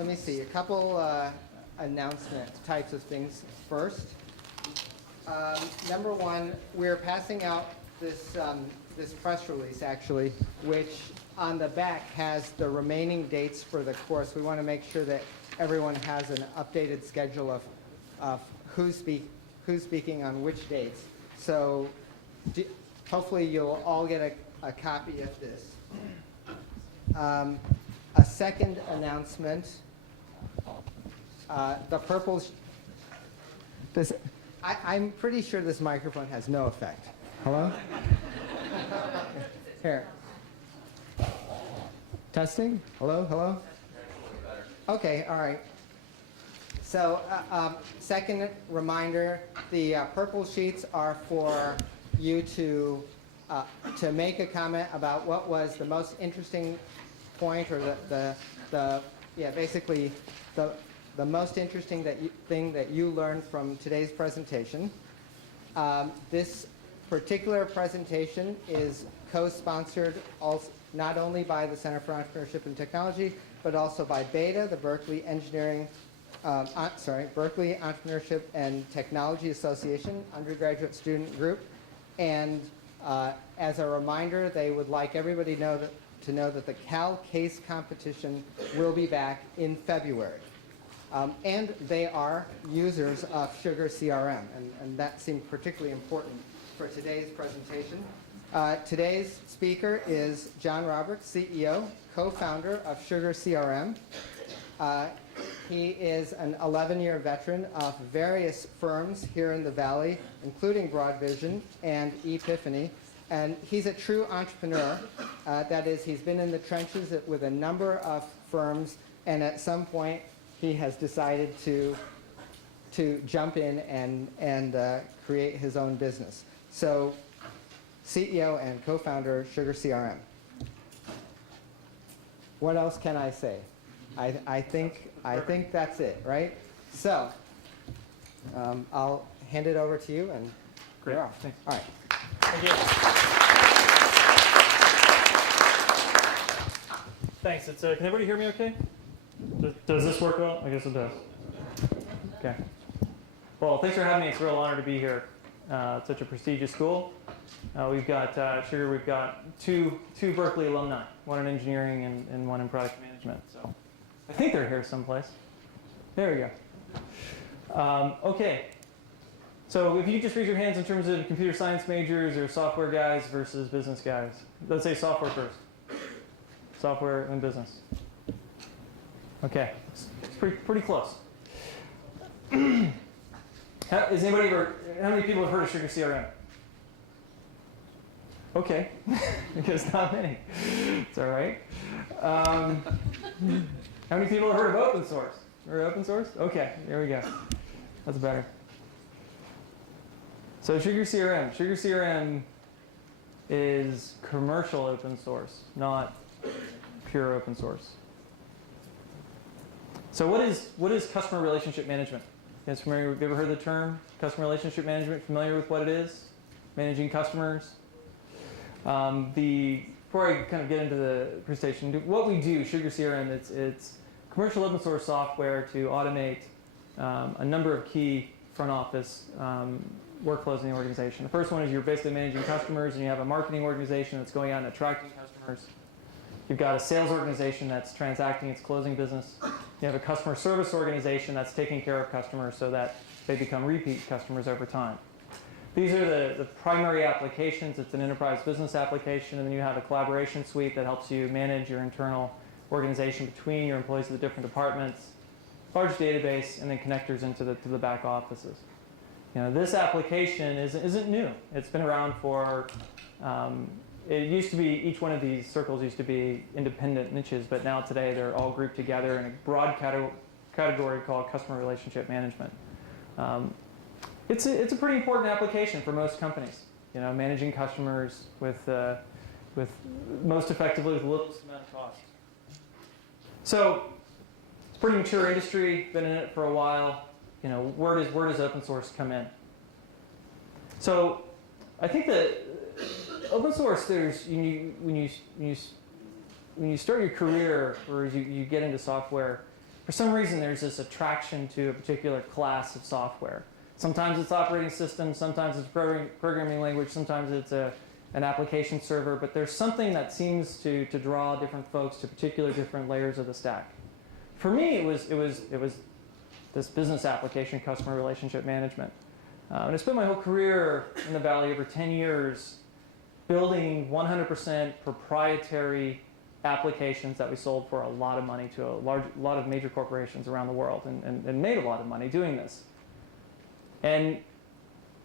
let me see, a couple announcement types of things first. Number one, we're passing out this, this press release, actually, which on the back has the remaining dates for the course. We want to make sure that everyone has an updated schedule of who's speaking on which dates. So hopefully you'll all get a copy of this. A second announcement, the purple, I'm pretty sure this microphone has no effect. Hello? Here. Testing? Hello? Hello? Okay, all right. So second reminder, the purple sheets are for you to make a comment about what was the most interesting point, or basically the most interesting thing that you learned from today's presentation. This particular presentation is co-sponsored not only by the Center for Entrepreneurship and Technology, but also by BETA, the Berkeley Berkeley Entrepreneurship and Technology Association undergraduate student group. And as a reminder, they would like everybody to know that the Cal Case competition will be back in February. And they are users of SugarCRM, and that seemed particularly important for today's presentation. Today's speaker is John Roberts, CEO, co-founder of SugarCRM. He is an 11-year veteran of various firms here in the Valley, including Broadvision and Epiphany. And he's a true entrepreneur. That is, he's been in the trenches with a number of firms, and at some point he has decided to jump in and create his own business. So, CEO and co-founder SugarCRM. What else can I say? I think that's it, right? So, I'll hand it over to you, and great. You're off. Thanks. All right. Thank you. Thanks. Can everybody hear me okay? Does this work well? I guess it does. Okay. Well, thanks for having me. It's a real honor to be here. It's such a prestigious school. We've got we've got two Berkeley alumni, one in engineering and one in product management. So I think they're here someplace. There we go. Okay. So if you could just raise your hands in terms of computer science majors or software guys versus business guys. Let's say software first. Software and business. Okay, it's pretty close. How many people have heard of SugarCRM? Okay, because not many. It's all right. How many people have heard of open source? Heard of open source? Okay, there we go. That's better. So SugarCRM. SugarCRM is commercial open source, not pure open source. So what is customer relationship management? You guys familiar? Have you ever heard the term customer relationship management? Familiar with what it is? Managing customers. Before I kind of get into the presentation, what we do, SugarCRM, it's commercial open source software to automate a number of key front office workflows in the organization. The first one is you're basically managing customers, and you have a marketing organization that's going out and attracting customers. You've got a sales organization that's transacting its closing business. You have a customer service organization that's taking care of customers so that they become repeat customers over time. These are the primary applications. It's an enterprise business application, and then you have a collaboration suite that helps you manage your internal organization between your employees of the different departments, large database, and then connectors into the back offices. You know, this application isn't new. It's been around for, it used to be, each one of these circles used to be independent niches, but now today they're all grouped together in a broad category called customer relationship management. It's a pretty important application for most companies. You know, managing customers with most effectively with the lowest amount of cost. So it's a pretty mature industry. Been in it for a while. You know, where does open source come in? So I think that open source, when you start your career or as you get into software, for some reason there's this attraction to a particular class of software. Sometimes it's operating system, sometimes it's programming language, sometimes it's an application server, but there's something that seems to draw different folks to particular different layers of the stack. For me, it was this business application, customer relationship management. And I spent my whole career in the Valley, over 10 years, building 100% proprietary applications that we sold for a lot of money to a lot of major corporations around the world, and made a lot of money doing this. And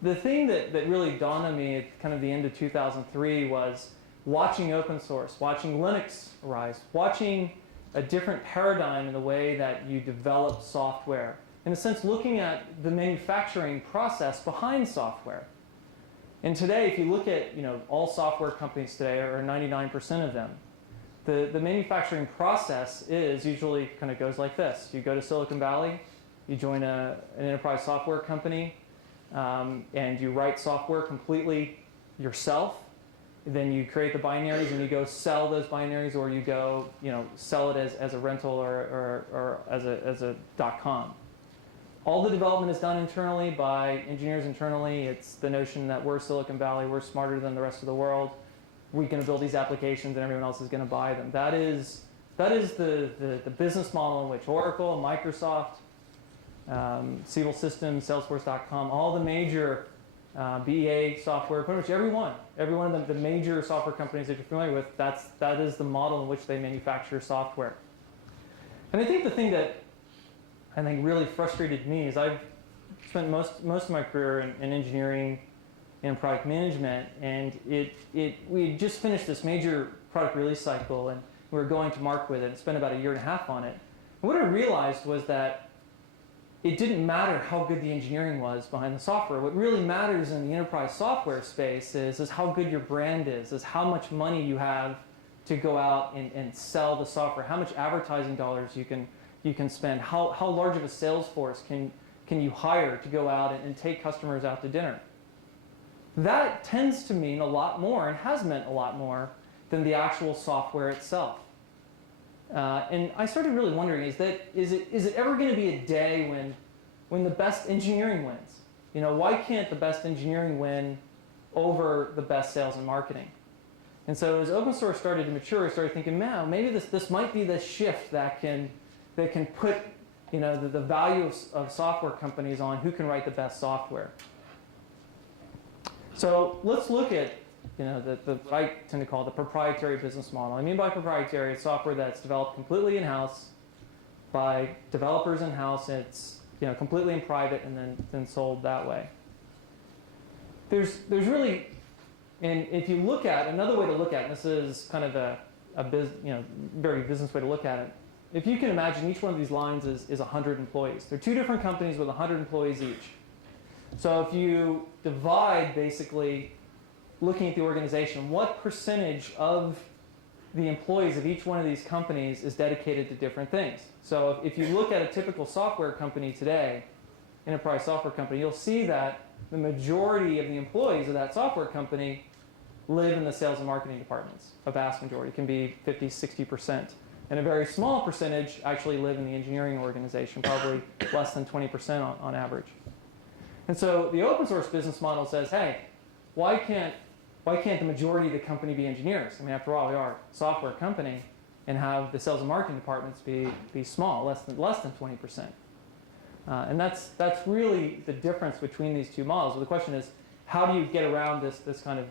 the thing that really dawned on me at kind of the end of 2003 was watching open source, watching Linux arise, watching a different paradigm in the way that you develop software. In a sense, looking at the manufacturing process behind software. And today, if you look at all software companies today, or 99% of them, the manufacturing process is usually kind of goes like this. You go to Silicon Valley, you join an enterprise software company, and you write software completely yourself. Then you create the binaries and you go sell those binaries, or you go sell it as a rental or as a .com. All the development is done internally by engineers internally. It's the notion that we're Silicon Valley, we're smarter than the rest of the world. We're going to build these applications and everyone else is going to buy them. That is the business model in which Oracle, Microsoft, Siebel Systems, Salesforce.com, all the major BA software, pretty much every one of the major software companies that you're familiar with, that is the model in which they manufacture software. And I think the thing that I think really frustrated me is I've spent most of my career in engineering and product management, and we had just finished this major product release cycle, and we were going to market with it and spent about a year and a half on it. And what I realized was that it didn't matter how good the engineering was behind the software. What really matters in the enterprise software space is how good your brand is how much money you have to go out and sell the software, how much advertising dollars you can spend, how large of a sales force can you hire to go out and take customers out to dinner. That tends to mean a lot more, and has meant a lot more, than the actual software itself. And I started really wondering, is it ever going to be a day when the best engineering wins? Why can't the best engineering win over the best sales and marketing? And so as open source started to mature, I started thinking, man, maybe this might be the shift that can put the value of software companies on who can write the best software. So let's look at what I tend to call the proprietary business model. I mean by proprietary, it's software that's developed completely in-house by developers in-house, and it's completely in private and then sold that way. There's really, and if you look at another way to look at it, and this is kind of a very business way to look at it. If you can imagine, each one of these lines is 100 employees. They're two different companies with 100 employees each. So if you divide, basically, looking at the organization, what percentage of the employees of each one of these companies is dedicated to different things? So if you look at a typical software company today, enterprise software company, you'll see that the majority of the employees of that software company live in the sales and marketing departments. A vast majority, it can be 50, 60%. And a very small percentage actually live in the engineering organization, probably less than 20% on average. And so the open source business model says, hey, why can't the majority of the company be engineers? I mean, after all, we are a software company, and have the sales and marketing departments be small, less than 20%. And that's really the difference between these two models. So the question is, how do you get around this kind of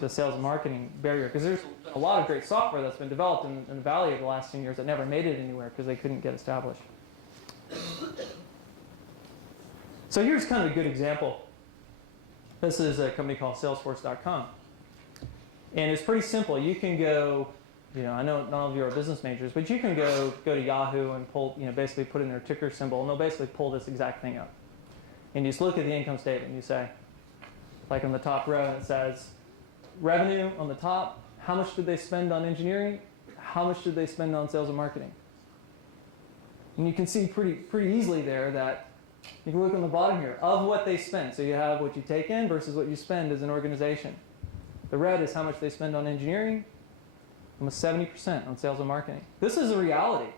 the sales and marketing barrier? Because there's been a lot of great software that's been developed in the Valley over the last 10 years that never made it anywhere because they couldn't get established. So here's kind of a good example. This is a company called Salesforce.com. And it's pretty simple. You can go, I know none of you are business majors, but you can go to Yahoo and pull, basically put in their ticker symbol, and they'll basically pull this exact thing up. And you just look at the income statement and you say, like on the top row, and it says, revenue on the top, how much did they spend on engineering? How much did they spend on sales and marketing? And you can see pretty easily there that you can look on the bottom here, of what they spend. So you have what you take in versus what you spend as an organization. The red is how much they spend on engineering, almost 70% on sales and marketing. This is a reality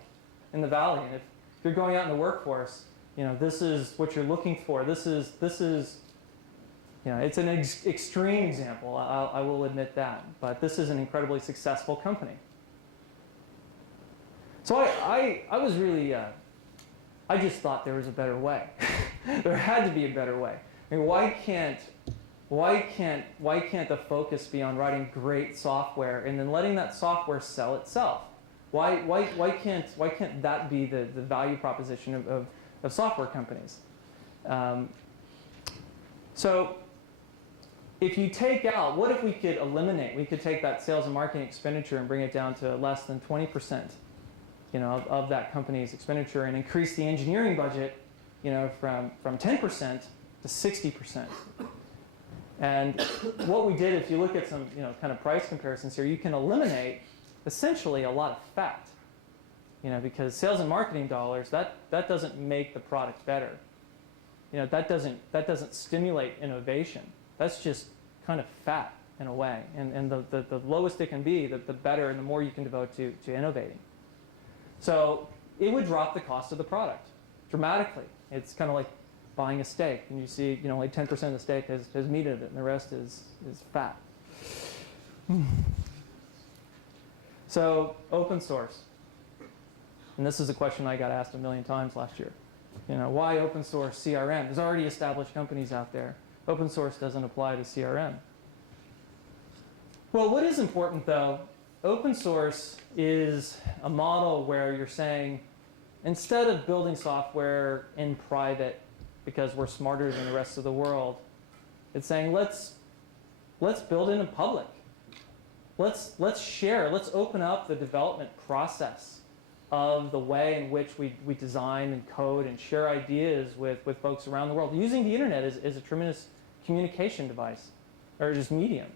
in the Valley. And if you're going out in the workforce, this is what you're looking for. This is it's an extreme example. I will admit that, but this is an incredibly successful company. So I was really, I just thought there was a better way. There had to be a better way. I mean, why can't the focus be on writing great software and then letting that software sell itself? Why can't that be the value proposition of software companies? So if you take out, what if we could eliminate? We could take that sales and marketing expenditure and bring it down to less than 20%, of that company's expenditure, and increase the engineering budget, from 10% to 60%. And what we did, if you look at some, kind of price comparisons here, you can eliminate essentially a lot of fat, because sales and marketing dollars, that doesn't make the product better. That doesn't stimulate innovation. That's just kind of fat in a way. And the lowest it can be, the better and the more you can devote to innovating. So it would drop the cost of the product dramatically. It's kind of like buying a steak, and you see, like 10% of the steak has meat in it, and the rest is fat. So open source. And this is a question I got asked a million times last year. Why open source CRM? There's already established companies out there. Open source doesn't apply to CRM. Well, what is important though, open source is a model where you're saying, instead of building software in private because we're smarter than the rest of the world, it's saying, let's build it in public. Let's share, let's open up the development process of the way in which we design and code and share ideas with folks around the world. Using the internet is a tremendous communication device, or just medium.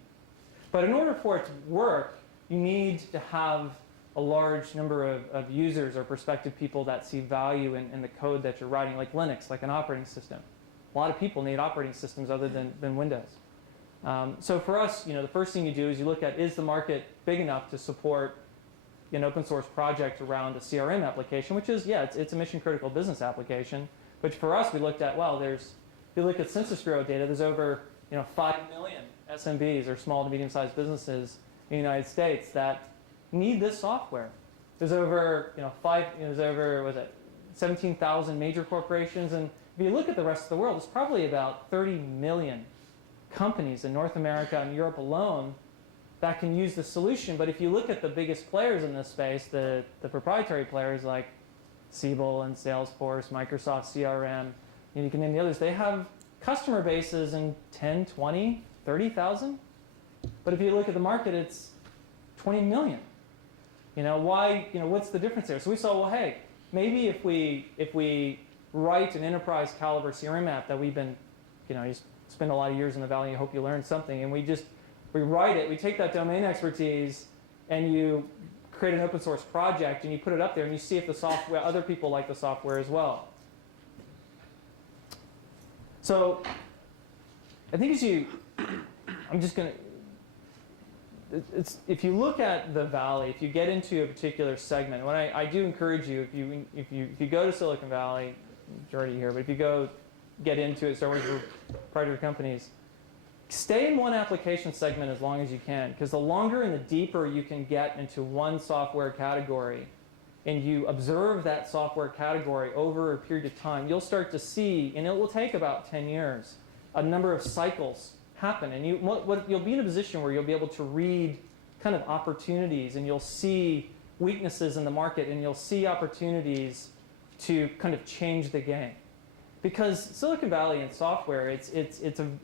But in order for it to work, you need to have a large number of users or prospective people that see value in the code that you're writing, like Linux, like an operating system. A lot of people need operating systems other than Windows. So for us, the first thing you do is you look at, is the market big enough to support an open source project around a CRM application, which is, it's a mission critical business application. But for us, we looked at, if you look at Census Bureau data, there's over 5 million SMBs, or small to medium sized businesses in the United States, that need this software. There's over 17,000 major corporations, and if you look at the rest of the world, it's probably about 30 million companies in North America and Europe alone that can use the solution. But if you look at the biggest players in this space, the proprietary players like Siebel and Salesforce, Microsoft CRM, you can name the others, they have customer bases in 10, 20, 30,000. But if you look at the market, it's 20 million. What's the difference there? So we saw, well, hey, maybe if we write an enterprise caliber CRM app that we've been, you spend a lot of years in the Valley, I hope you learned something, and we write it, we take that domain expertise, and you create an open source project, and you put it up there, and you see if the software, other people like the software as well. So I think if you look at the Valley, if you get into a particular segment, when I do encourage you, if you go to Silicon Valley, majority here, but if you go get into it, start working for proprietary companies, stay in one application segment as long as you can, because the longer and the deeper you can get into one software category, and you observe that software category over a period of time, you'll start to see, and it will take about 10 years, a number of cycles happen. And you'll be in a position where you'll be able to read kind of opportunities, and you'll see weaknesses in the market, and you'll see opportunities to kind of change the game. Because Silicon Valley and software, it's an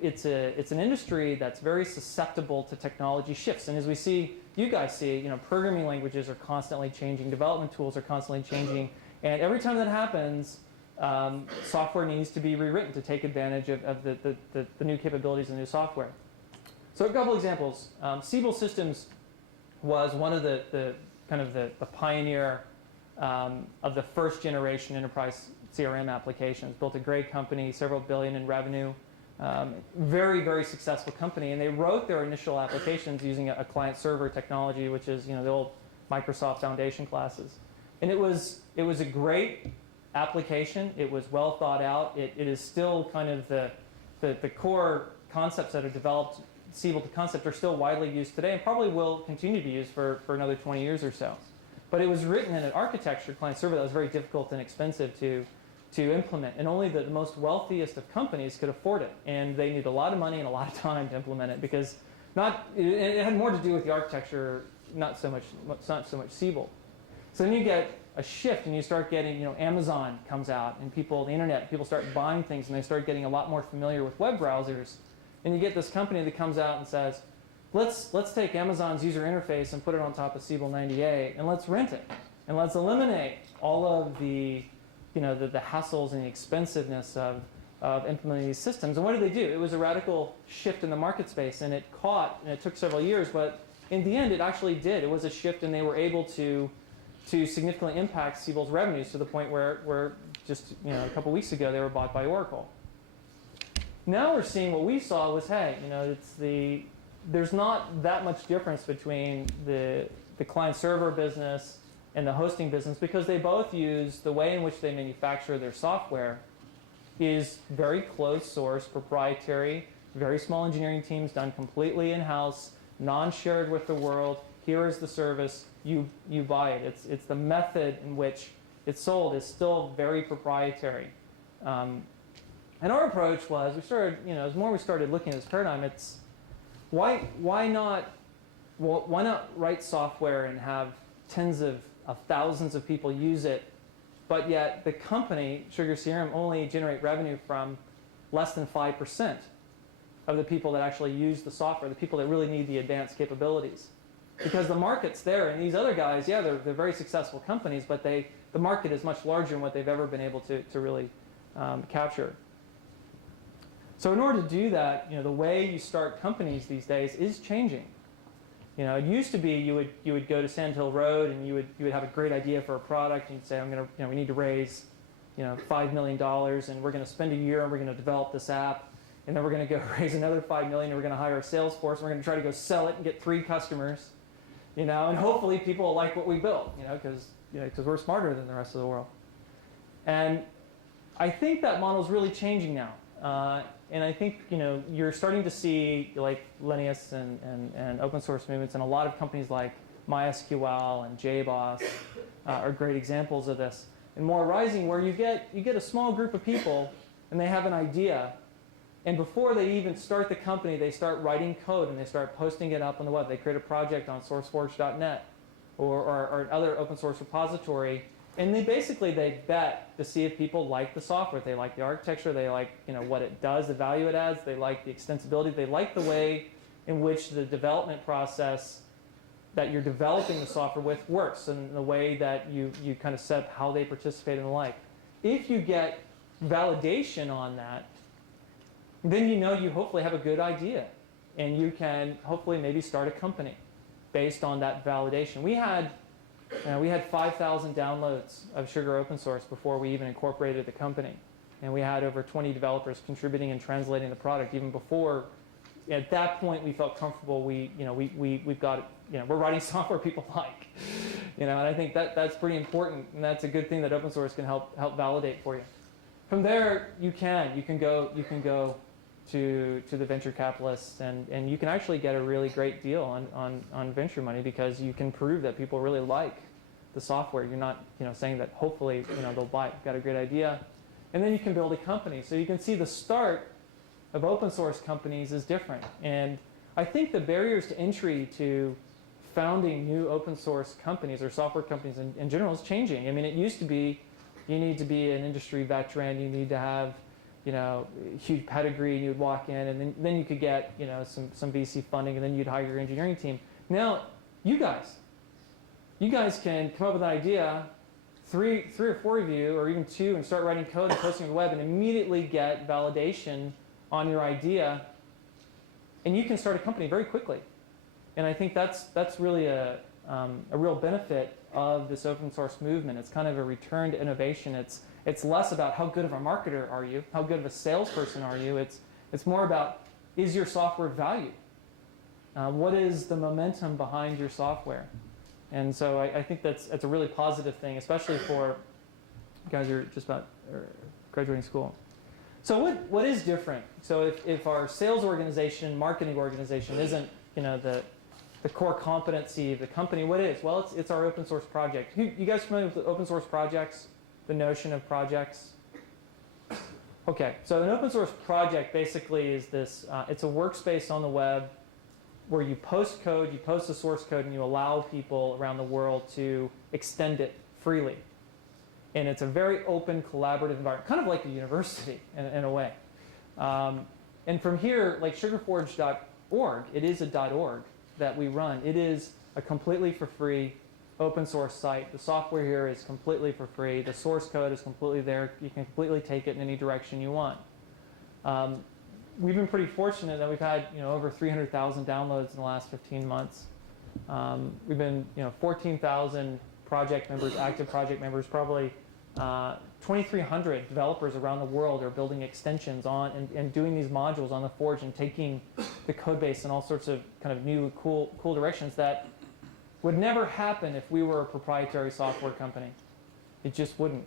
industry that's very susceptible to technology shifts. And as we see, you guys see, programming languages are constantly changing, development tools are constantly changing, and every time that happens, software needs to be rewritten to take advantage of the new capabilities of the new software. So a couple examples. Siebel Systems was one of the pioneer of the first generation enterprise CRM applications. Built a great company, several billion in revenue, very, very successful company. And they wrote their initial applications using a client-server technology, which is the old Microsoft Foundation classes. And it was a great application. It was well thought out. It is still kind of the core concepts that are developed. Siebel to concept are still widely used today and probably will continue to be used for another 20 years or so. But it was written in an architecture client server that was very difficult and expensive to implement, and only the most wealthiest of companies could afford it. And they need a lot of money and a lot of time to implement it because it had more to do with the architecture, not so much Siebel. So then you get a shift and you start getting, Amazon comes out and the internet, people start buying things and they start getting a lot more familiar with web browsers. And you get this company that comes out and says, let's take Amazon's user interface and put it on top of Siebel 98 and let's rent it. And let's eliminate all of the hassles and the expensiveness of implementing these systems. And what did they do? It was a radical shift in the market space, and it caught, and it took several years, but in the end it actually did. It was a shift, and they were able to significantly impact Siebel's revenues to the point where just a couple weeks ago they were bought by Oracle. Now we're seeing what we saw was, hey, there's not that much difference between the client-server business and the hosting business because they both use the way in which they manufacture their software is very closed source, proprietary, very small engineering teams done completely in-house, non-shared with the world. Here is the service, you buy it. It's the method in which it's sold is still very proprietary. And our approach was, as more we started looking at this paradigm, it's why not write software and have tens of thousands of people use it, but yet the company, SugarCRM, only generate revenue from less than 5% of the people that actually use the software, the people that really need the advanced capabilities. Because the market's there, and these other guys, yeah, they're very successful companies, but the market is much larger than what they've ever been able to really capture. So in order to do that, the way you start companies these days is changing. It used to be you would go to Sand Hill Road and you would have a great idea for a product and you'd say, we need to raise $5 million and we're going to spend a year and we're going to develop this app and then we're going to go raise another $5 million and we're going to hire a sales force and we're going to try to go sell it and get 3 customers, and hopefully people will like what we built, because we're smarter than the rest of the world. And I think that model is really changing now. And I think you're starting to see like Linus and open source movements, and a lot of companies like MySQL and JBoss are great examples of this. And more rising, where you get a small group of people and they have an idea, and before they even start the company, they start writing code and they start posting it up on the web. They create a project on SourceForge.net or other open source repository. And they bet to see if people like the software. They like the architecture. They like what it does, the value it adds. They like the extensibility. They like the way in which the development process that you're developing the software with works, and the way that you kind of set up how they participate and the like. If you get validation on that, then you hopefully have a good idea, and you can hopefully maybe start a company based on that validation. We had 5,000 downloads of Sugar Open Source before we even incorporated the company. And we had over 20 developers contributing and translating the product even before. At that point, we felt comfortable. We've got it. We're writing software people like. And I think that's pretty important, and that's a good thing that open source can help validate for you. From there, you can go to the venture capitalists, and you can actually get a really great deal on venture money because you can prove that people really like the software. You're not saying that hopefully they'll buy it. You've got a great idea, and then you can build a company. So you can see the start of open source companies is different, and I think the barriers to entry to founding new open source companies or software companies in general is changing. I mean, it used to be you need to be an industry veteran, you need to have huge pedigree, and you'd walk in, and then you could get some VC funding, and then you'd hire your engineering team. Now, you guys can come up with an idea, three or four of you, or even 2, and start writing code and posting on the web, and immediately get validation on your idea, and you can start a company very quickly. And I think that's really a real benefit of this open source movement. It's kind of a return to innovation. It's less about how good of a marketer are you, how good of a salesperson are you. It's more about, is your software valued? What is the momentum behind your software? And so I think that's a really positive thing, especially for You guys are just about graduating school. So what is different? So if our sales organization, marketing organization isn't, the core competency of the company, what is? Well, it's our open source project. You guys familiar with the open source projects? The notion of projects? Okay, so an open source project basically is this, it's a workspace on the web where you post code, you post the source code, and you allow people around the world to extend it freely. And it's a very open, collaborative environment, kind of like a university in a way. And from here, like sugarforge.org, it is a .org that we run. It is a completely for free open source site. The software here is completely for free. The source code is completely there. You can completely take it in any direction you want. We've been pretty fortunate that we've had over 300,000 downloads in the last 15 months. We've been 14,000 project members, active project members, probably 2,300 developers around the world are building extensions on and doing these modules on the Forge and taking the code base in all sorts of kind of new, cool directions that would never happen if we were a proprietary software company. It just wouldn't.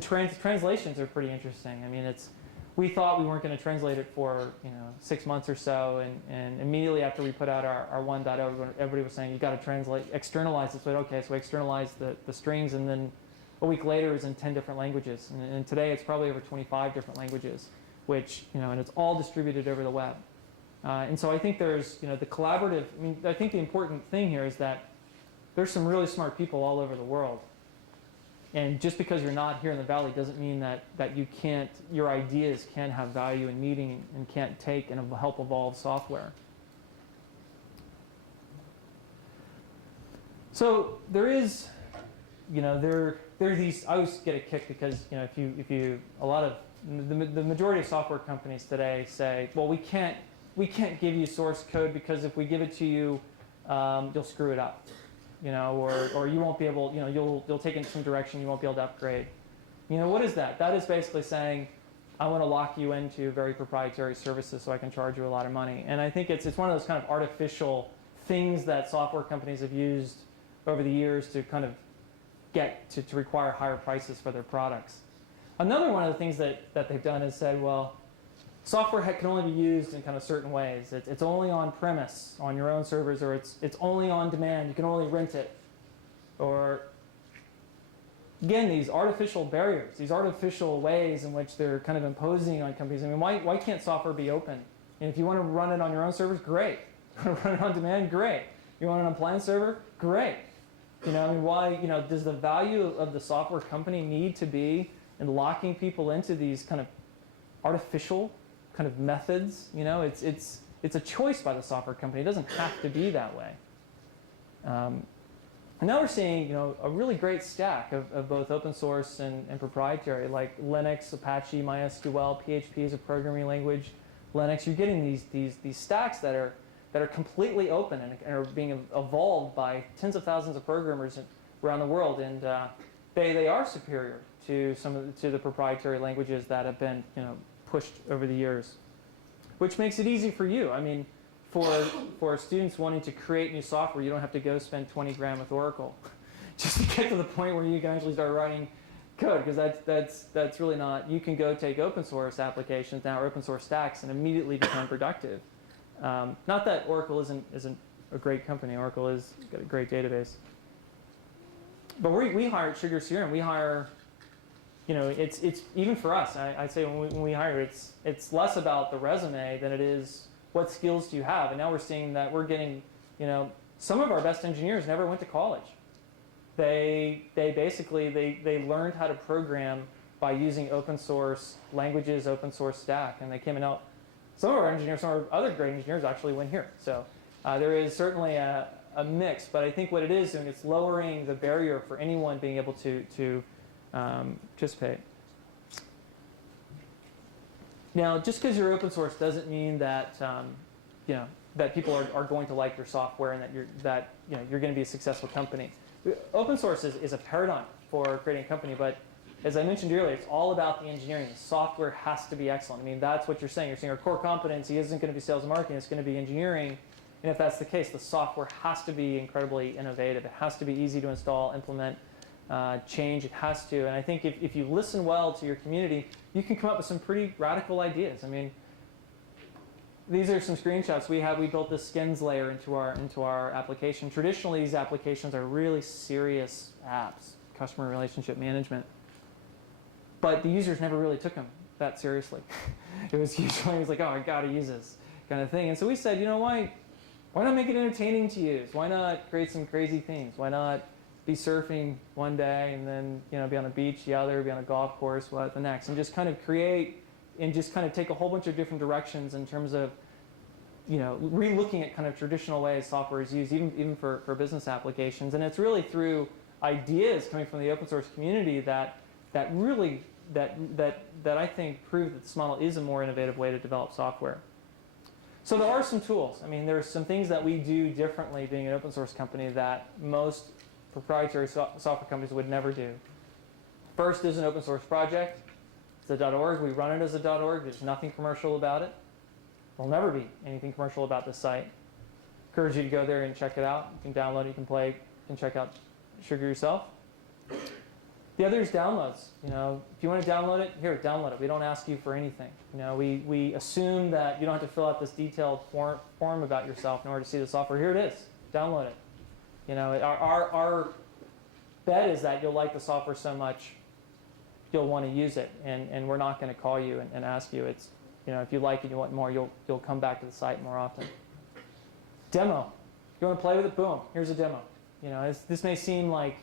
Translations are pretty interesting. I mean, we thought we weren't going to translate it for 6 months or so, and immediately after we put out our 1.0, everybody was saying you got to externalize it. So okay, so we externalized the strings, and then a week later it was in 10 different languages, and today it's probably over 25 different languages, which and it's all distributed over the web. And so I think there's the collaborative. I mean, I think the important thing here is that there's some really smart people all over the world. And just because you're not here in the Valley doesn't mean that your ideas can't have value in meeting and can't take and help evolve software. So there is, there are these, I always get a kick because, the majority of software companies today say, well, we can't give you source code because if we give it to you, you'll screw it up. Or you won't be able, you'll take it in some direction, you won't be able to upgrade. What is that? That is basically saying, I want to lock you into very proprietary services so I can charge you a lot of money. And I think it's one of those kind of artificial things that software companies have used over the years to kind of get to require higher prices for their products. Another one of the things that they've done is said, well, software can only be used in kind of certain ways. It's only on premise on your own servers, or it's only on demand. You can only rent it. Or again, these artificial barriers, these artificial ways in which they're kind of imposing on companies. I mean, why can't software be open? And if you want to run it on your own servers, great. You want to run it on demand, great. You want it on a planned server, great. Why? Does the value of the software company need to be in locking people into these kind of artificial kind of methods? It's a choice by the software company. It doesn't have to be that way. And now we're seeing a really great stack of both open source and proprietary, like Linux, Apache, MySQL, PHP is a programming language, Linux. You're getting these stacks that are completely open and are being evolved by tens of thousands of programmers around the world, and they are superior to to the proprietary languages that have been pushed over the years, which makes it easy for you. I mean, for students wanting to create new software, you don't have to go spend 20 grand with Oracle just to get to the point where you can actually start writing code, because that's really not. You can go take open source applications now, or open source stacks, and immediately become productive. Not that Oracle isn't a great company. Oracle has got a great database. But we hire at SugarCRM. We hire. It's even for us. I'd say when we hire, it's less about the resume than it is what skills do you have. And now we're seeing that we're getting, some of our best engineers never went to college. They learned how to program by using open source languages, open source stack, and they came out. Some of our engineers, some of our other great engineers actually went here. So there is certainly a mix, but I think what it is doing, it's lowering the barrier for anyone being able to participate. Now, just because you're open source doesn't mean that that people are going to like your software and that you're going to be a successful company. Open source is a paradigm for creating a company, but as I mentioned earlier, it's all about the engineering. The software has to be excellent. I mean, that's what you're saying. You're saying our core competency isn't going to be sales and marketing, it's going to be engineering. And if that's the case, the software has to be incredibly innovative. It has to be easy to install, implement, change. It has to. And I think if you listen well to your community, you can come up with some pretty radical ideas. I mean, these are some screenshots we have. We built this skins layer into our application. Traditionally, these applications are really serious apps, customer relationship management. But the users never really took them that seriously. It was usually like, oh, I got to use this kind of thing. And so we said, why not make it entertaining to use? Why not create some crazy themes? Why not be surfing one day and then be on a beach the other, be on a golf course the next, and just kind of create and just kind of take a whole bunch of different directions in terms of re-looking at kind of traditional ways software is used, even for business applications. And it's really through ideas coming from the open source community that I think prove that this model is a more innovative way to develop software. So there are some tools. I mean, there are some things that we do differently being an open source company that most proprietary software companies would never do. First is an open source project. It's a .org. We run it as a .org. There's nothing commercial about it. There'll never be anything commercial about this site. Encourage you to go there and check it out. You can download it, you can play, you can check out Sugar yourself. The other is downloads. If you want to download it, here, download it. We don't ask you for anything. We assume that you don't have to fill out this detailed form about yourself in order to see the software. Here it is. Download it. Our bet is that you'll like the software so much you'll want to use it, and we're not going to call you and ask you. It's if you like it, you want more, you'll come back to the site more often. Demo. You want to play with it? Boom. Here's a demo. This may seem like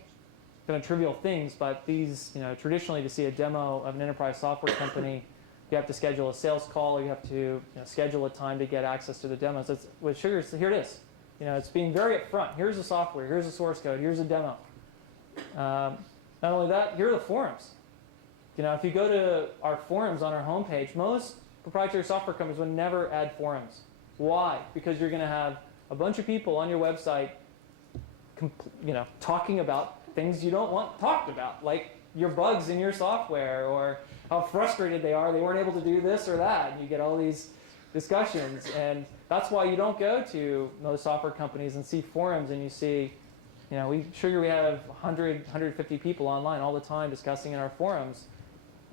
kind of trivial things, but these, traditionally to see a demo of an enterprise software company, you have to schedule a sales call, or you have to schedule a time to get access to the demos. With Sugar, here it is. It's being very upfront. Here's the software. Here's the source code. Here's a demo. Not only that, here are the forums. If you go to our forums on our homepage, most proprietary software companies would never add forums. Why? Because you're going to have a bunch of people on your website, talking about things you don't want talked about, like your bugs in your software or how frustrated they are they weren't able to do this or that. And you get all these discussions, and that's why you don't go to most software companies and see forums and you see, we have 100, 150 people online all the time discussing in our forums.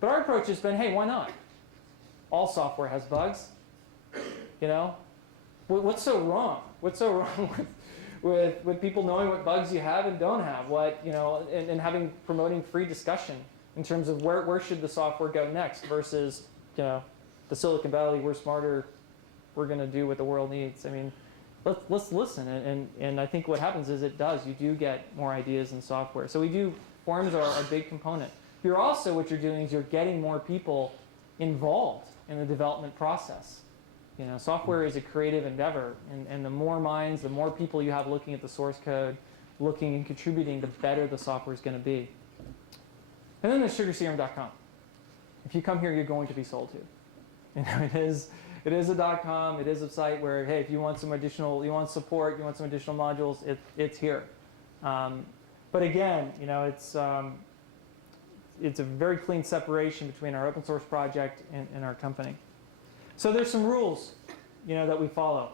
But our approach has been, hey, why not? All software has bugs. What's so wrong? What's so wrong with people knowing what bugs you have and don't have? And promoting free discussion in terms of where should the software go next versus the Silicon Valley, we're smarter, we're going to do what the world needs. I mean, let's listen. And I think what happens is you do get more ideas in software. So forums are a big component. What you're doing is you're getting more people involved in the development process. Software is a creative endeavor, and the more minds, the more people you have looking at the source code, looking and contributing, the better the software is going to be. And then there's SugarCRM.com. If you come here, you're going to be sold to. It is a .com. It is a site where, hey, if you want some additional, you want support, you want some additional modules, it's here. But again, it's a very clean separation between our open source project and our company. So there's some rules, that we follow.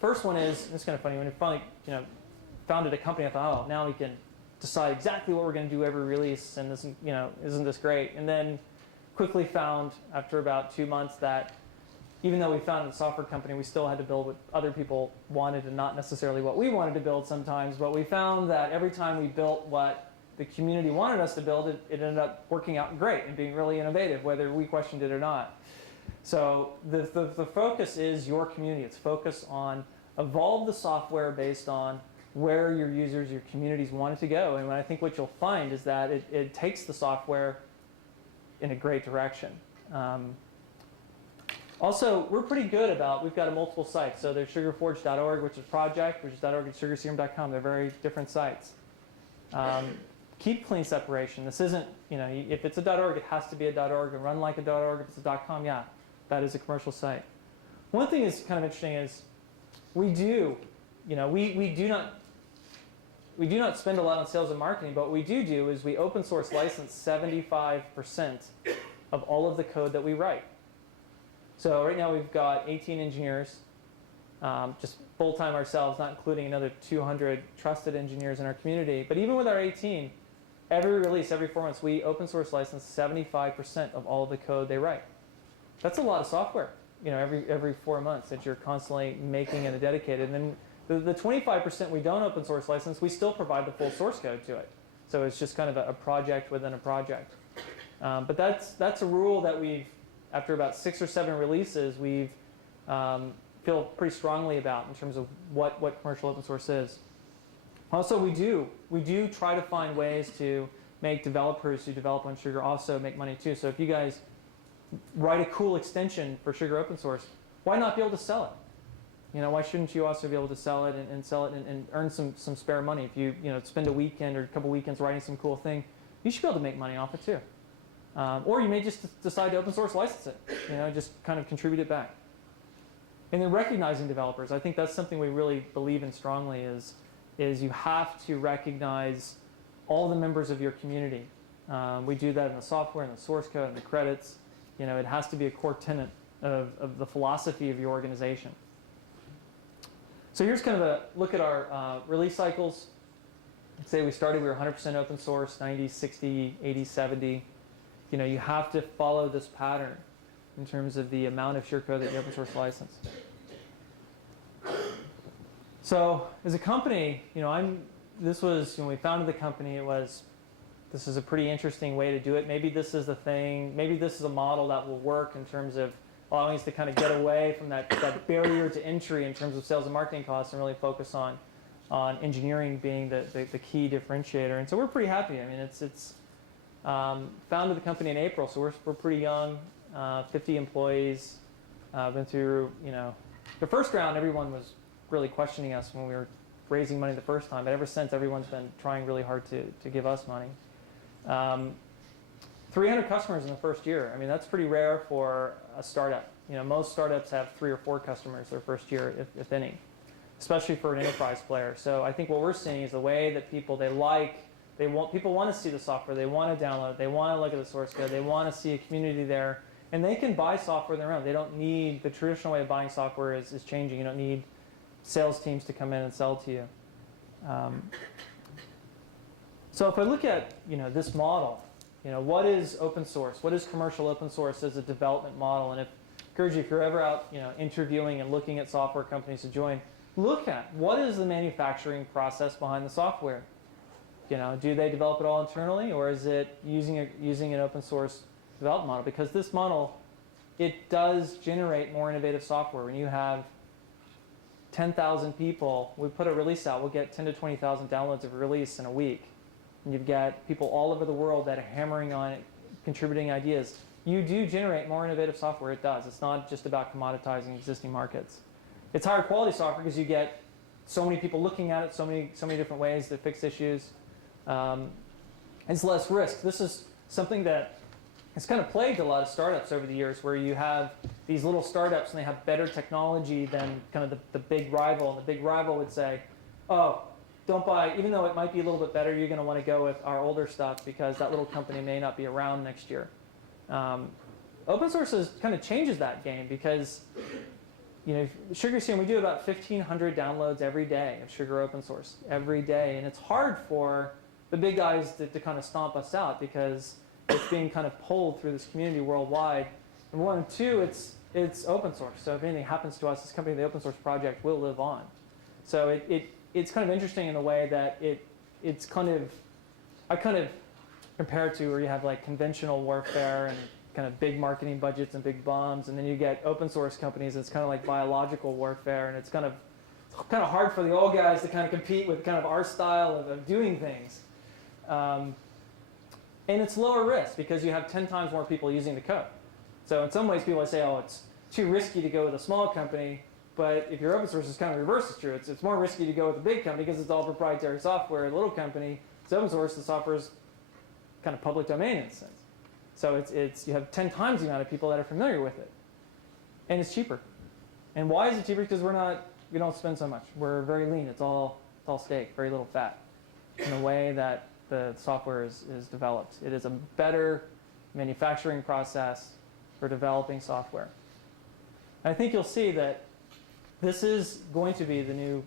First one is, it's kind of funny, when we finally, founded a company, I thought, oh, now we can decide exactly what we're going to do every release, and this, isn't this great? And then quickly found, after about 2 months, that even though we founded a software company, we still had to build what other people wanted and not necessarily what we wanted to build sometimes. But we found that every time we built what the community wanted us to build, it ended up working out great and being really innovative, whether we questioned it or not. So the focus is your community. It's focused on evolve the software based on where your users, your communities want it to go. And I think what you'll find is that it takes the software in a great direction. Also, we're pretty good about, we've got multiple sites. So there's sugarforge.org, which is project, which is .org, and sugarcrm.com. They're very different sites. Keep clean separation. This isn't, if it's a .org, it has to be a .org and run like a .org. If it's a .com, yeah, that is a commercial site. One thing that's kind of interesting is we do not spend a lot on sales and marketing, but what we do is we open source license 75% of all of the code that we write. So right now we've got 18 engineers. just full-time ourselves, not including another 200 trusted engineers in our community. But even with our 18, every release, every 4 months, we open source license 75% of all of the code they write. That's a lot of software, every 4 months that you're constantly making in a dedicated. And then the 25% we don't open source license, we still provide the full source code to it. So it's just kind of a project within a project. But that's a rule that after about 6 or 7 releases, we've feel pretty strongly about in terms of what commercial open source is. Also, we do try to find ways to make developers who develop on Sugar also make money too. So if you guys write a cool extension for Sugar open source, why not be able to sell it? Why shouldn't you also be able to sell it and sell it and earn some spare money? If you spend a weekend or a couple weekends writing some cool thing, you should be able to make money off it too. Or you may just decide to open source license it, just kind of contribute it back. And then recognizing developers, I think that's something we really believe in strongly is you have to recognize all the members of your community. We do that in the software, in the source code, in the credits. It has to be a core tenet of the philosophy of your organization. So here's kind of a look at our release cycles. Let's say we were 100% open source, 90, 60, 80, 70. You have to follow this pattern in terms of the amount of sure code that you open source license. So as a company, this was, when we founded the company, this is a pretty interesting way to do it. Maybe this is the thing, maybe this is a model that will work in terms of allowing us to kind of get away from that barrier to entry in terms of sales and marketing costs and really focus on engineering being the key differentiator. And so we're pretty happy. I mean, it's founded the company in April, so we're pretty young, 50 employees. Been through, the first round, everyone was really questioning us when we were raising money the first time, but ever since, everyone's been trying really hard to give us money. 300 customers in the first year. I mean, that's pretty rare for a startup. Most startups have 3 or 4 customers their first year, if any, especially for an enterprise player. So I think what we're seeing is the way that people want to see the software, they want to download it, they want to look at the source code, they want to see a community there, and they can buy software on their own. They don't need, the traditional way of buying software is changing. You don't need sales teams to come in and sell to you. So if I look at this model, what is open source? What is commercial open source as a development model? And I encourage you, if you're ever out interviewing and looking at software companies to join, look at what is the manufacturing process behind the software. Do they develop it all internally, or is it using an open source development model? Because this model, it does generate more innovative software. When you have 10,000 people, we put a release out, we'll get 10 to 20,000 downloads of a release in a week. And you've got people all over the world that are hammering on it, contributing ideas. You do generate more innovative software, it does. It's not just about commoditizing existing markets. It's higher quality software because you get so many people looking at it, so many different ways to fix issues. It's less risk. This is something that has kind of plagued a lot of startups over the years, where you have these little startups and they have better technology than kind of the big rival. And the big rival would say, oh, don't buy, even though it might be a little bit better, you're going to want to go with our older stuff because that little company may not be around next year. Open source kind of changes that game because SugarCRM, we do about 1,500 downloads every day of Sugar open source, every day. And it's hard for the big guys to kind of stomp us out because it's being kind of pulled through this community worldwide. And 1 and 2, it's open source. So if anything happens to us, this company, the open source project, will live on. So it's kind of interesting in the way that it's kind of, I kind of compare it to where you have like conventional warfare and kind of big marketing budgets and big bombs, and then you get open source companies. It's kind of like biological warfare, and it's kind of hard for the old guys to kind of compete with kind of our style of doing things. And it's lower risk because you have 10 times more people using the code. So in some ways, people say, oh, it's too risky to go with a small company. But if you're open source, it's kind of reverse. It's true. It's more risky to go with a big company because it's all proprietary software. A little company, it's open source. The software is kind of public domain in a sense. So you have 10 times the amount of people that are familiar with it. And it's cheaper. And why is it cheaper? Because we don't spend so much. We're very lean. It's all steak, very little fat, in a way that the software is developed. It is a better manufacturing process for developing software. And I think you'll see that this is going to be the new,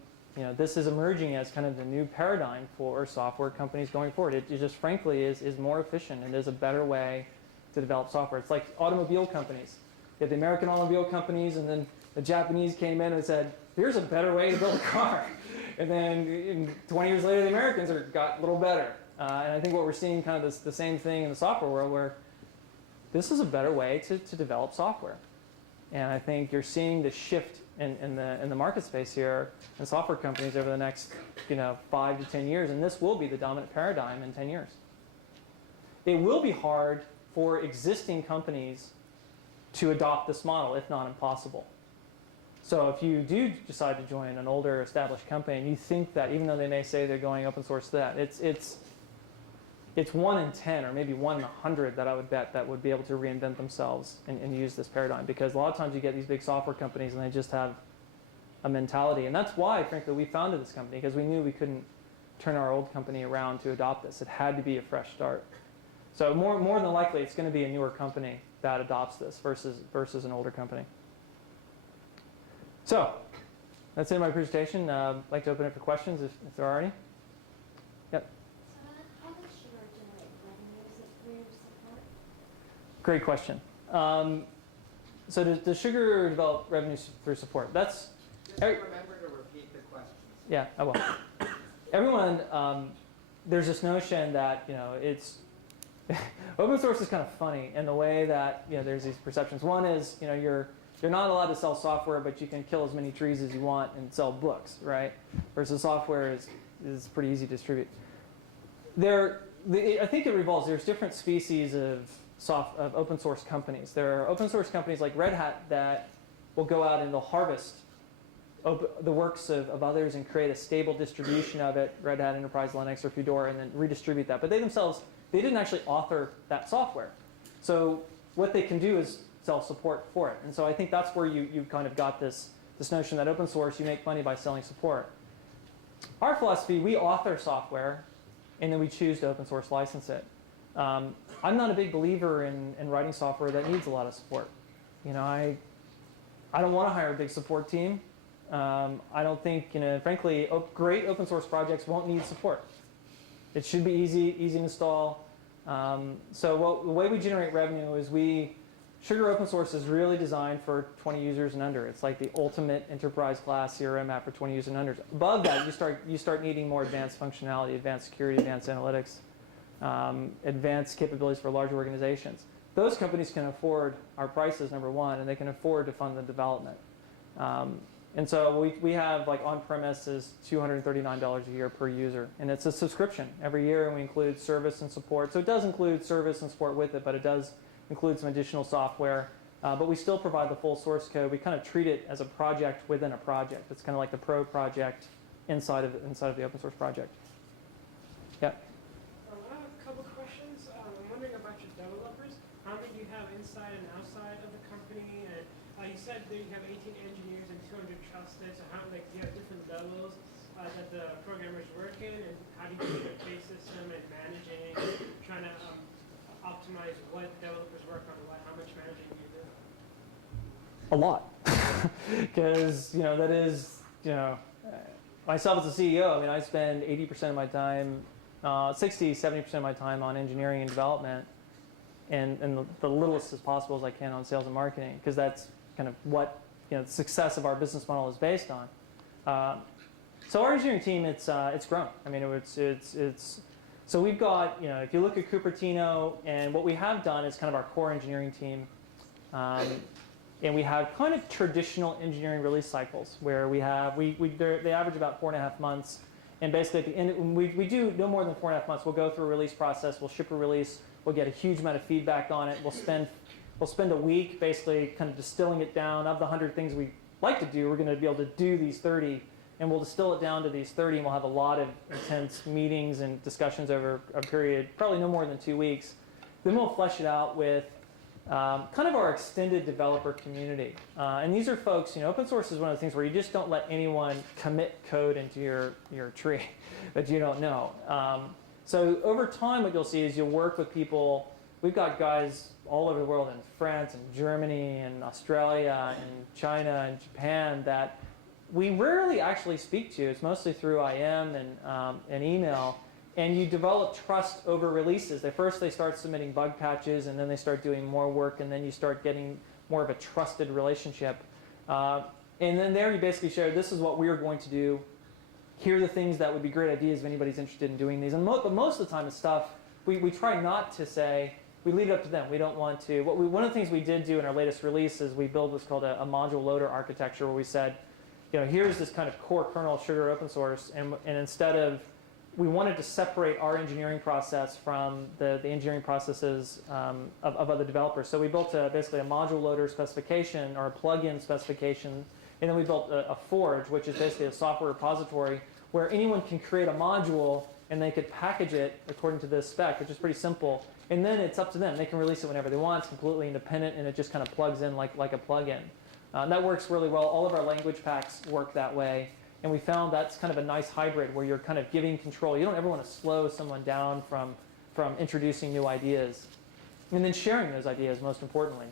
this is emerging as kind of the new paradigm for software companies going forward. It just frankly is more efficient and is a better way to develop software. It's like automobile companies. You have the American automobile companies, and then the Japanese came in and said, here's a better way to build a car. And then 20 years later, the Americans got a little better. And I think what we're seeing kind of the same thing in the software world, where this is a better way to develop software. And I think you're seeing the shift in the market space here in software companies over the next 5 to 10 years, and this will be the dominant paradigm in 10 years. It will be hard for existing companies to adopt this model, if not impossible. So if you do decide to join an older established company and you think that, even though they may say they're going open source to that, it's 1 in 10 or maybe 1 in 100 that I would bet that would be able to reinvent themselves and use this paradigm. Because a lot of times you get these big software companies and they just have a mentality. And that's why, frankly, we founded this company, because we knew we couldn't turn our old company around to adopt this. It had to be a fresh start. So more than likely, it's going to be a newer company that adopts this versus an older company. So that's it in my presentation. I'd like to open it for questions if there are any. Yep. So how does Sugar generate revenues through support? Great question. So does Sugar develop revenues through support? That's Just remember to repeat the questions. Yeah, I will. Everyone, there's this notion that it's open source is kind of funny in the way that there's these perceptions. One is you're not allowed to sell software, but you can kill as many trees as you want and sell books, right? Versus software is pretty easy to distribute. I think it revolves. There's different species of open source companies. There are open source companies like Red Hat that will go out and they'll harvest the works of others and create a stable distribution of it, Red Hat Enterprise Linux or Fedora, and then redistribute that. But they themselves, they didn't actually author that software. So what they can do is sell support for it. And so I think that's where you kind of got this notion that open source, you make money by selling support. Our philosophy, we author software, and then we choose to open source license it. I'm not a big believer in writing software that needs a lot of support. I don't want to hire a big support team. I don't think, frankly, great open source projects won't need support. It should be easy to install. So the way we generate revenue is Sugar Open Source is really designed for 20 users and under. It's like the ultimate enterprise class CRM app for 20 users and under. Above that, you start needing more advanced functionality, advanced security, advanced analytics, advanced capabilities for large organizations. Those companies can afford our prices, number one, and they can afford to fund the development. And so we have, like, on-premise is $239 a year per user. And it's a subscription every year, and we include service and support. So it does include service and support with it, but it does include some additional software. But we still provide the full source code. We kind of treat it as a project within a project. It's kind of like the pro project inside of the open source project. Yeah. I have a couple questions. I'm wondering about your developers. How many do you have inside and outside of the company? And you said that you have 18 engineers and 200 trusted. So how, do you have different levels that the programmers work in? And how do you do the pay system and managing, trying to optimize what developers work on, how much managing do you do? A lot. Because, that is, myself as a CEO, I spend 80% of my time, 60, 70% of my time on engineering and development, and the littlest as possible as I can on sales and marketing, because that's kind of what the success of our business model is based on. So our engineering team, it's grown. So we've got, if you look at Cupertino, and what we have done is kind of our core engineering team, and we have kind of traditional engineering release cycles where they average about 4.5 months, and basically at the end, we do no more than 4.5 months. We'll go through a release process, we'll ship a release, we'll get a huge amount of feedback on it, we'll spend a week basically kind of distilling it down. Of the 100 things we like to do, we're going to be able to do these 30, and we'll distill it down to these 30, and we'll have a lot of intense meetings and discussions over a period, probably no more than 2 weeks. Then we'll flesh it out with kind of our extended developer community. And these are folks, open source is one of the things where you just don't let anyone commit code into your tree that you don't know. So over time, what you'll see is you'll work with people. We've got guys all over the world in France and Germany and Australia and China and Japan that we rarely actually speak to. It's mostly through IM and email. And you develop trust over releases. First they start submitting bug patches, and then they start doing more work, and then you start getting more of a trusted relationship. And then there you basically share, this is what we're going to do. Here are the things that would be great ideas if anybody's interested in doing these. But most of the time it's stuff we try not to say. We leave it up to them. We don't want to. One of the things we did do in our latest release is we built what's called a module loader architecture, where we said, here's this kind of core kernel of Sugar open source, and instead of, we wanted to separate our engineering process from the engineering processes of other developers. So we built basically a module loader specification or a plugin specification, and then we built a Forge, which is basically a software repository where anyone can create a module and they could package it according to this spec, which is pretty simple. And then it's up to them. They can release it whenever they want. It's completely independent, and it just kind of plugs in like a plugin. That works really well. All of our language packs work that way. And we found that's kind of a nice hybrid where you're kind of giving control. You don't ever want to slow someone down from introducing new ideas. And then sharing those ideas, most importantly.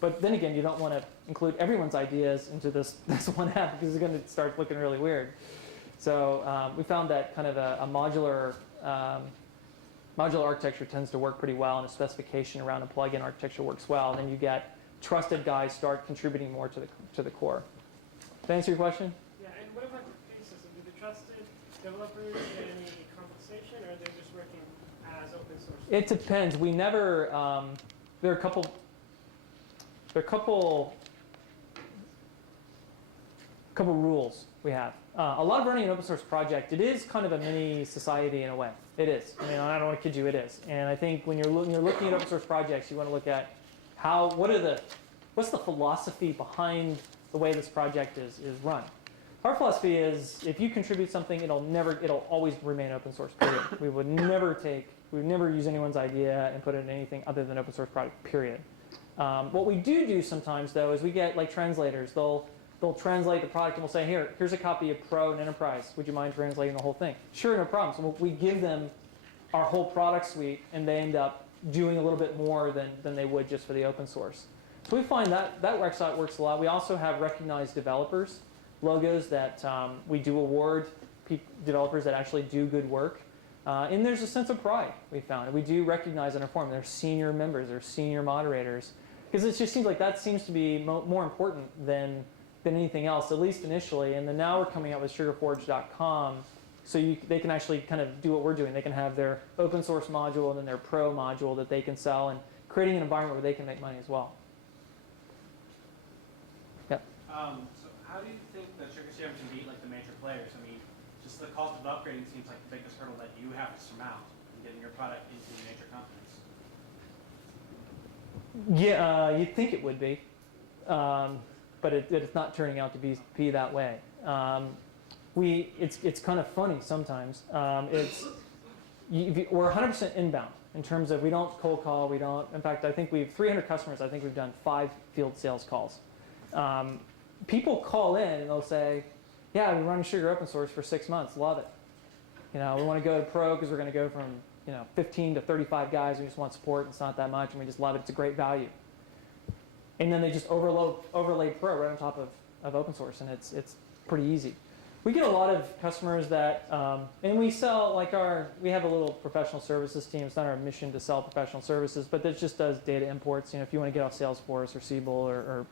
But then again, you don't want to include everyone's ideas into this one app, because it's going to start looking really weird. So we found that kind of a modular architecture tends to work pretty well, and a specification around a plugin architecture works well. And then you get trusted guys start contributing more to the core. Did I answer your question? What about the pay system? Do the trusted developers get any compensation, or are they just working as open source? It depends. We never. There are a couple rules we have. A lot of running an open source project, it is kind of a mini society in a way. It is. I mean, I don't want to kid you, it is. And I think when you're looking at open source projects, you want to look at what's the philosophy behind the way this project is run. Our philosophy is, if you contribute something, it'll always remain open source, period. We would never use anyone's idea and put it in anything other than open source product, period. What we do sometimes, though, is we get like translators. They'll translate the product, and we'll say, here's a copy of Pro and Enterprise. Would you mind translating the whole thing? Sure, no problem. So we give them our whole product suite, and they end up doing a little bit more than they would just for the open source. So we find that works a lot. We also have recognized developers logos that we do award developers that actually do good work. And there's a sense of pride we found. We do recognize in our forum. They're senior members, they're senior moderators. Because it just seems like that seems to be more important than anything else, at least initially. And then now we're coming out with sugarforge.com, so they can actually kind of do what we're doing. They can have their open source module and then their pro module that they can sell, and creating an environment where they can make money as well. Yep. So how do you think that SugarCRM can beat like the major players? I mean, just the cost of upgrading seems like the biggest hurdle that you have to surmount in getting your product into the major companies. Yeah, you'd think it would be, but it's not turning out to be that way. It's kind of funny sometimes. We're 100% inbound in terms of we don't cold call. We don't. In fact, I think we have 300 customers. I think we've done 5 field sales calls. People call in and they'll say, "Yeah, I've been running Sugar open source for 6 months. Love it. We want to go to Pro because we're going to go from 15 to 35 guys. We just want support. It's not that much, and we just love it. It's a great value." And then they just overlay Pro right on top of open source, and it's pretty easy. We get a lot of customers that, and we sell we have a little professional services team. It's not our mission to sell professional services, but that just does data imports. If you want to get off Salesforce or Siebel or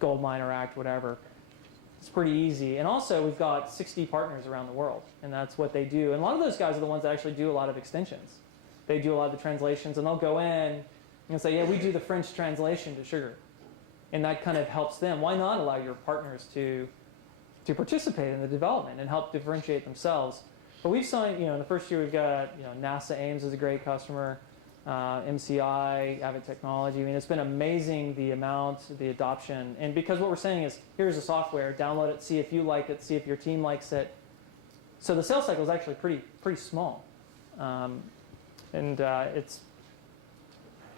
Goldmine or Act, whatever, it's pretty easy. And also, we've got 60 partners around the world, and that's what they do. And a lot of those guys are the ones that actually do a lot of extensions. They do a lot of the translations, and they'll go in and say, "Yeah, we do the French translation to Sugar," and that kind of helps them. Why not allow your partners to participate in the development and help differentiate themselves? But we've signed, in the first year we've got, NASA Ames is a great customer, MCI, Avid Technology. I mean, it's been amazing the amount, the adoption. And because what we're saying is, here's the software, download it, see if you like it, see if your team likes it. So the sales cycle is actually pretty small. And it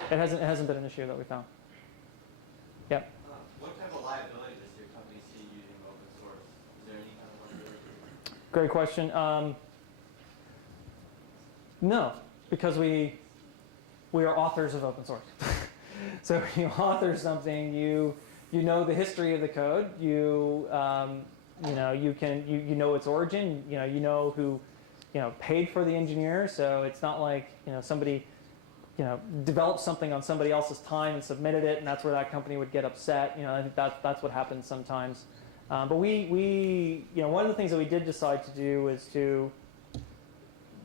hasn't been an issue that we found. Yep. What type of liability does your company see using open source? Is there any kind of liability? Great question. No, because we are authors of open source. So if you author something, you know the history of the code. You you know its origin. You know who paid for the engineer. So it's not like somebody developed something on somebody else's time and submitted it, and that's where that company would get upset. I think that's what happens sometimes. But we one of the things that we did decide to do is to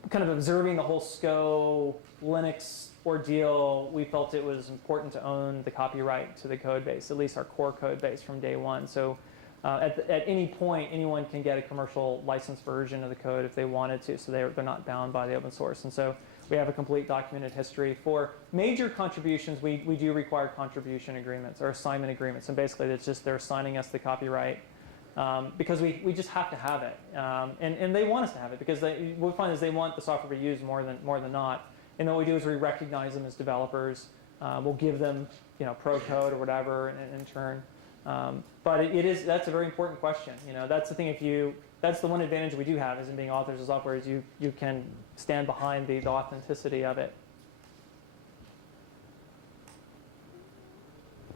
kind of observing the whole SCO Linux ordeal. We felt it was important to own the copyright to the code base, at least our core code base from day one. So at any point, anyone can get a commercial licensed version of the code if they wanted to, so they're not bound by the open source. And so we have a complete documented history. For major contributions, we do require contribution agreements or assignment agreements. And basically, it's just they're assigning us the copyright because we just have to have it. And they want us to have it because what we find is they want the software to be used more than not. And what we do is we recognize them as developers. We'll give them pro code or whatever in turn. But that's a very important question. That's the thing. That's the one advantage we do have is in being authors of software is you can stand behind the authenticity of it.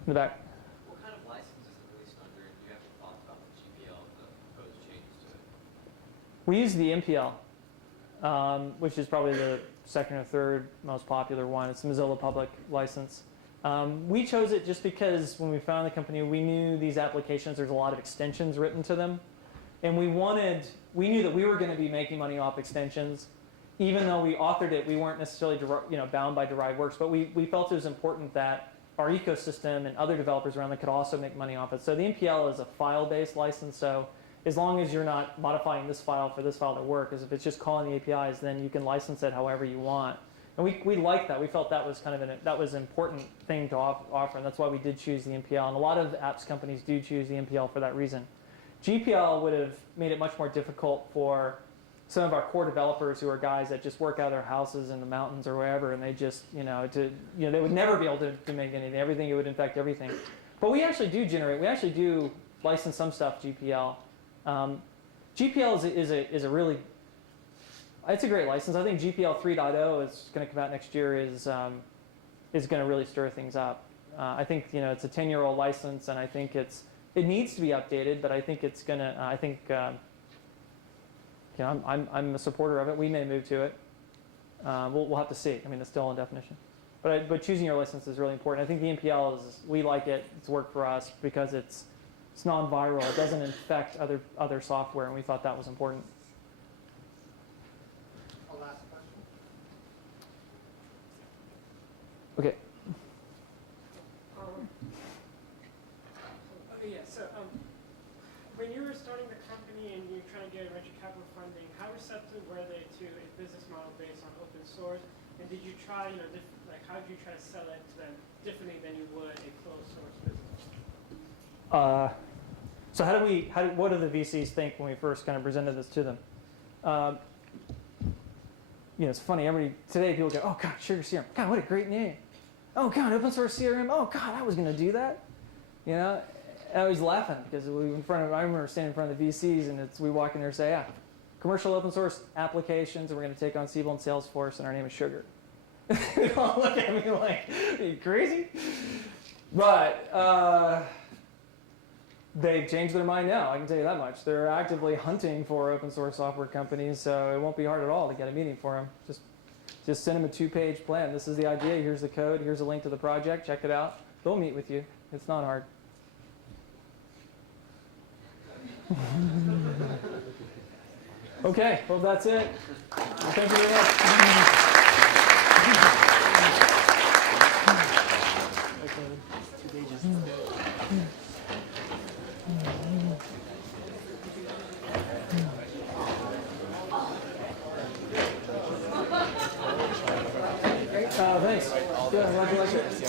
In the back. What kind of license is it released under? And do you have any thoughts about the GPL, the proposed changes to it? We use the MPL, which is probably the second or third most popular one. It's the Mozilla Public license. We chose it just because when we founded the company, we knew these applications, there's a lot of extensions written to them. And we knew that we were going to be making money off extensions. Even though we authored it, we weren't necessarily bound by derived works, but we felt it was important that our ecosystem and other developers around it could also make money off it. So the MPL is a file-based license, so as long as you're not modifying this file for this file to work, because if it's just calling the APIs, then you can license it however you want. And we liked that. We felt that was that was an important thing to offer, and that's why we did choose the MPL. And a lot of apps companies do choose the MPL for that reason. GPL would have made it much more difficult for some of our core developers who are guys that just work out of their houses in the mountains or wherever, and they just, they would never be able to make anything. Everything, it would infect everything. But we actually do license some stuff GPL. GPL is a really, it's a great license. I think GPL 3.0 is going to come out next year is going to really stir things up. I think, it's a 10-year-old license, and I think it needs to be updated, but I think it's going to, I'm a supporter of it. We may move to it. We'll have to see. I mean, it's still in definition. But choosing your license is really important. I think the MPL we like it. It's worked for us because it's non-viral. It doesn't infect other software, and we thought that was important. A last question. Okay. When you were starting the company and you were trying to get venture capital funding, how receptive were they to a business model based on open source? And did you try, how did you try to sell it to them differently than you would a closed source business? So what do the VCs think when we first kind of presented this to them? It's funny. Today people go, "Oh God, SugarCRM. God, what a great name. Oh God, open source CRM. Oh God, I was going to do that." And I was laughing because I remember standing in front of the VCs, and we walk in there and say, commercial open source applications, and we're going to take on Siebel and Salesforce, and our name is Sugar. They all look at me like, are you crazy? But they've changed their mind now, I can tell you that much. They're actively hunting for open source software companies, so it won't be hard at all to get a meeting for them. Just send them a 2-page plan. This is the idea, here's the code, here's a link to the project, check it out. They'll meet with you. It's not hard. Okay, well that's it. Thank you very much. Thanks. Yeah, congratulations.